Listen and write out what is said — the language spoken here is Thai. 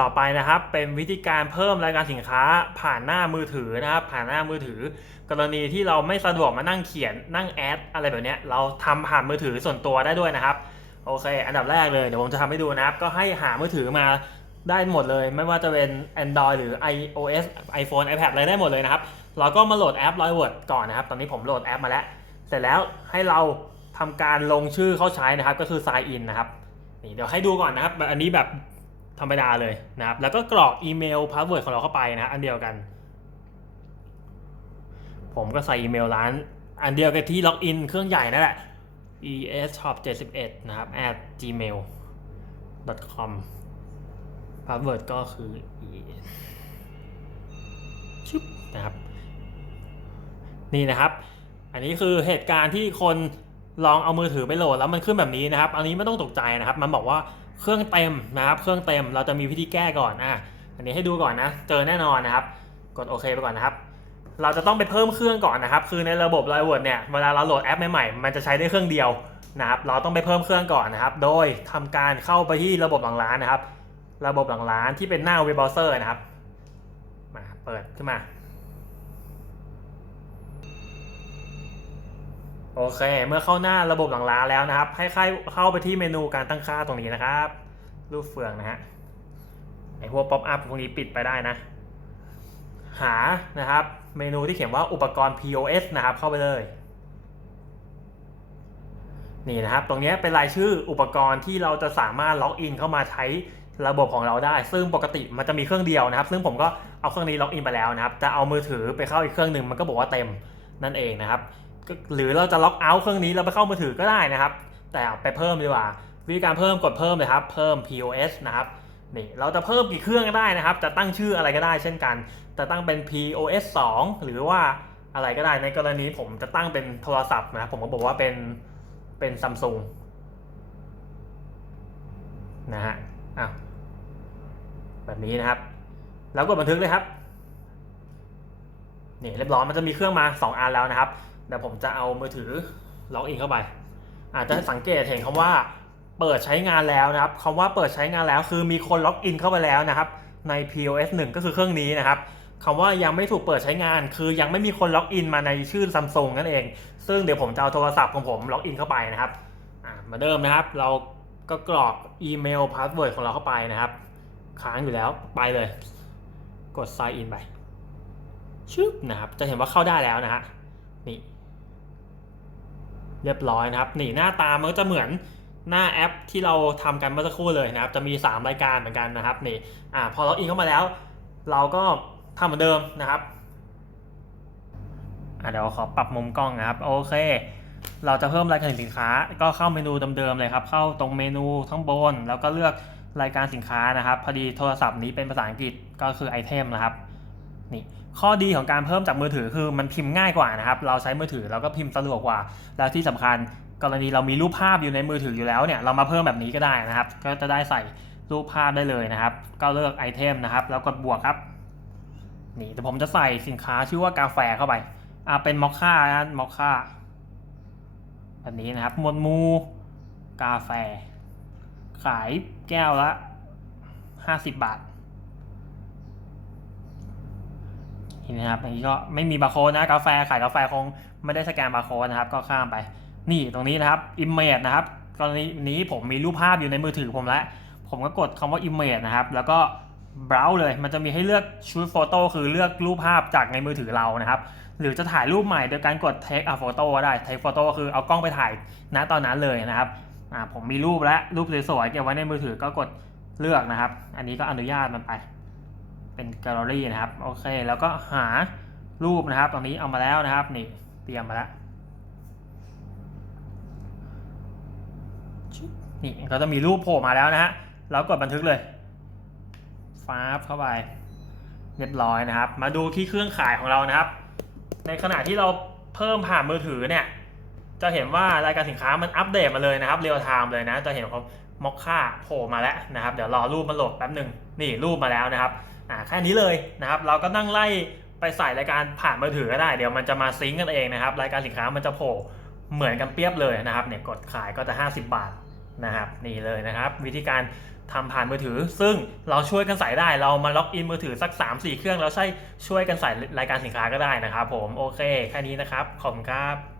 ต่อไปนะครับเป็นวิธีการเพิ่มรายการสินค้าผ่านหน้ามือถือนะครับผ่านหน้ามือถือ กรณีที่เราไม่สะดวกมานั่งเขียนนั่งแอดอะไรแบบนี้เราทำผ่านมือถือส่วนตัวได้ด้วยนะครับโอเค อันดับแรกเลยเดี๋ยวผมจะทำให้ดูนะครับ ก็ให้หามือถือมาได้หมดเลย ไม่ว่าจะเป็น Android หรือ iOS iPhone iPad อะไรได้หมดเลยนะครับ เราก็มาโหลดแอป l o y w o r d ก่อนนะครับ ตอนนี้ผมโหลดแอปมาแล้ว เสร็จแล้วให้เราทำการลงชื่อเข้าใช้นะครับ ก็คือ sign in นะครับนี่เดี๋ยวให้ดูก่อนนะครับ อันนี้แบบ ธรรมดาเลยนะครับ แล้วก็กรอกอีเมลพาสเวิร์ดของเราเข้าไปนะอันเดียวกัน ผมก็ใส่อีเมลร้าน อันเดียวกับที่ล็อกอินเครื่องใหญ่นั่นแหละ es shop 71นะครับ at gmail com พาสเวิร์ดก็คือ es ชุบนะครับ นี่นะครับ อันนี้คือเหตุการณ์ที่คน ลองเอามือถือไปโหลดแล้วมันขึ้นแบบนี้นะครับ อันนี้ไม่ต้องตกใจนะครับ มันบอกว่าเครื่องเต็มนะครับ เครื่องเต็มเราจะมีวิธีแก้ก่อนอะอันนี้ให้ดูก่อนนะ เจอแน่นอนนะครับ กดโอเคไปก่อนนะครับ เราจะต้องไปเพิ่มเครื่องก่อนนะครับ คือในระบบ l i v e w o r d เนี่ย เวลาเราโหลดแอปใหม่ๆ มันจะใช้ได้เครื่องเดียวนะครับ เราต้องไปเพิ่มเครื่องก่อนนะครับ โดยทำการเข้าไปที่ระบบหลังร้านนะครับ ระบบหลังร้านที่เป็นหน้าเว็บเบราว์เซอร์นะครับ มาเปิดขึ้นมา โอเค เมื่อเข้าหน้าระบบหลังร้านแล้วนะครับ ให้เข้าไปที่เมนูการตั้งค่าตรงนี้นะครับ รูปเฟืองนะฮะไอพวกป๊อปอัพพวกนี้ปิดไปได้นะ หานะครับ เมนูที่เขียนว่าอุปกรณ์ POS นะครับ เข้าไปเลย นี่นะครับ ตรงนี้เป็นรายชื่ออุปกรณ์ที่เราจะสามารถล็อกอินเข้ามาใช้ระบบของเราได้ ซึ่งปกติมันจะมีเครื่องเดียวนะครับ ซึ่งผมก็เอาเครื่องนี้ล็อกอินไปแล้วนะครับ จะเอามือถือไปเข้าอีกเครื่องหนึ่งมันก็บอกว่าเต็มนั่นเองนะครับ หรือเราจะล็อกเอาท์เครื่องนี้แล้วไปเข้ามือถือก็ได้นะครับ แต่ไปเพิ่มดีกว่า วิธีการเพิ่มกดเพิ่มเลยครับเพิ่ม POS นะครับนี่เราจะเพิ่มกี่เครื่องก็ได้นะครับ จะตั้งชื่ออะไรก็ได้เช่นกัน จะตั้งเป็น POS 2 หรือว่าอะไรก็ได้ในกรณีผมจะตั้งเป็นโทรศัพท์นะครับผมก็บอกว่าเป็นเป็นซัมซุงนะฮะอ้าวแบบนี้นะครับ แล้วกดบันทึกเลยครับนี่เรียบร้อยมันจะมีเครื่องมา 2 อันแล้วนะครับ ดี๋ยวผมจะเอามือถือล็อกอินเข้าไปอาจจะสังเกตเห็นคำว่าเปิดใช้งานแล้วนะครับคำว่าเปิดใช้งานแล้วคือมีคนล็อกอินเข้าไปแล้วนะครับ ใน POS 1 ก็คือเครื่องนี้นะครับคำว่ายังไม่ถูกเปิดใช้งาน คือยังไม่มีคนล็อกอินมาในชื่อซัมซุงนั่นเอง ซึ่งเดี๋ยวผมจะเอาโทรศัพท์ของผมล็อกอินเข้าไปนะครับมาเดิมนะครับ เราก็กรอกอีเมลพาสเวิร์ดของเราเข้าไปนะครับ ค้างอยู่แล้วไปเลย กด sign in ไปชึบนะครับ จะเห็นว่าเข้าได้แล้วนะฮะนี่ เรียบร้อยนะครับนี่หน้าตามันก็จะเหมือนหน้าแอปที่เราทำกันเมื่อสักครู่เลยนะครับ จะมี 3 รายการเหมือนกันนะครับนี่อ่าพอล็อกอินเข้ามาแล้ว เราก็ทำเหมือนเดิมนะครับอ่าเดี๋ยวขอปรับมุมกล้องนะครับโอเค เราจะเพิ่มรายการสินค้า ก็เข้าเมนูเดิมๆเลยครับ เข้าตรงเมนูข้างบน แล้วก็เลือกรายการสินค้านะครับ พอดีโทรศัพท์นี้เป็นภาษาอังกฤษก็คือไอเทมนะครับ นี่ข้อดีของการเพิ่มจากมือถือคือมันพิมพ์ง่ายกว่านะครับ เราใช้มือถือเราก็พิมพ์สะดวกกว่า แล้วที่สำคัญกรณีเรามีรูปภาพอยู่ในมือถืออยู่แล้วเนี่ยเรามาเพิ่มแบบนี้ก็ได้นะครับ ก็จะได้ใส่รูปภาพได้เลยนะครับ ก็เลือกไอเทมนะครับ แล้วกดบวกครับ นี่แต่ผมจะใส่สินค้าชื่อว่ากาแฟเข้าไปอ่าเป็นมอคค่านะมอคค่าแบบนี้นะครับหมวดมูกาแฟ ขายแก้วละ 50 บาท นี่นะครับอันนี้ก็ไม่มีบาร์โค้ดนะกาแฟขายกาแฟคงไม่ได้สแกนบาร์โค้ดนะครับก็ข้ามไป นี่ตรงนี้นะครับ Image นะครับกรณีนี้ผมมีรูปภาพอยู่ในมือถือผมแล้วผมก็กดคำว่า Image นะครับ แล้วก็ browse เลย มันจะมีให้เลือก shoot photo คือเลือกรูปภาพจากในมือถือเรานะครับ หรือจะถ่ายรูปใหม่โดยการกด take a photo ก็ได้ take photo ก็คือเอากล้องไปถ่ายณตอนนั้นเลยนะครับผมมีรูปแล้วรูปสวยๆเก็บไว้ในมือถือก็กดเลือกนะครับ อันนี้ก็อนุญาตมันไป เป็นแกลเลอรี่นะครับ โอเค แล้วก็หารูปนะครับ ตรงนี้เอามาแล้วนะครับ นี่ เตรียมมาแล้ว นี่ก็จะมีรูปโผล่มาแล้วนะฮะแล้วกดบันทึกเลยฟ้าบเข้าไป เรียบร้อยนะครับ มาดูที่เครื่องขายของเรานะครับ ในขณะที่เราเพิ่มผ่านมือถือเนี่ย จะเห็นว่ารายการสินค้ามันอัปเดตมาเลยนะครับ เรียลไทม์เลยนะ จะเห็นเขาม็อกค่าโผล่มาแล้วนะครับ เดี๋ยวรอรูปมันโหลดแป๊บหนึ่งนี่รูปมาแล้วนะครับ อ่าแค่นี้เลยนะครับ เราก็นั่งไล่ไปใส่รายการผ่านมือถือก็ได้ เดี๋ยวมันจะมาซิงกันเองนะครับ รายการสินค้ามันจะโผล่เหมือนกันเปรียบเลยนะครับ เนี่ยกดขายก็จะ 50 บาทนะครับ นี่เลยนะครับ วิธีการททำผ่านมือถือ ซึ่งเราช่วยกันใส่ได้ เรามาล็อกอินมือถือสัก 3-4 เครื่องแล้วใช้ช่วยกันใส่รายการสินค้าก็ได้นะครับ ผม โอเค แค่นี้นะครับ ขอบคุณครับ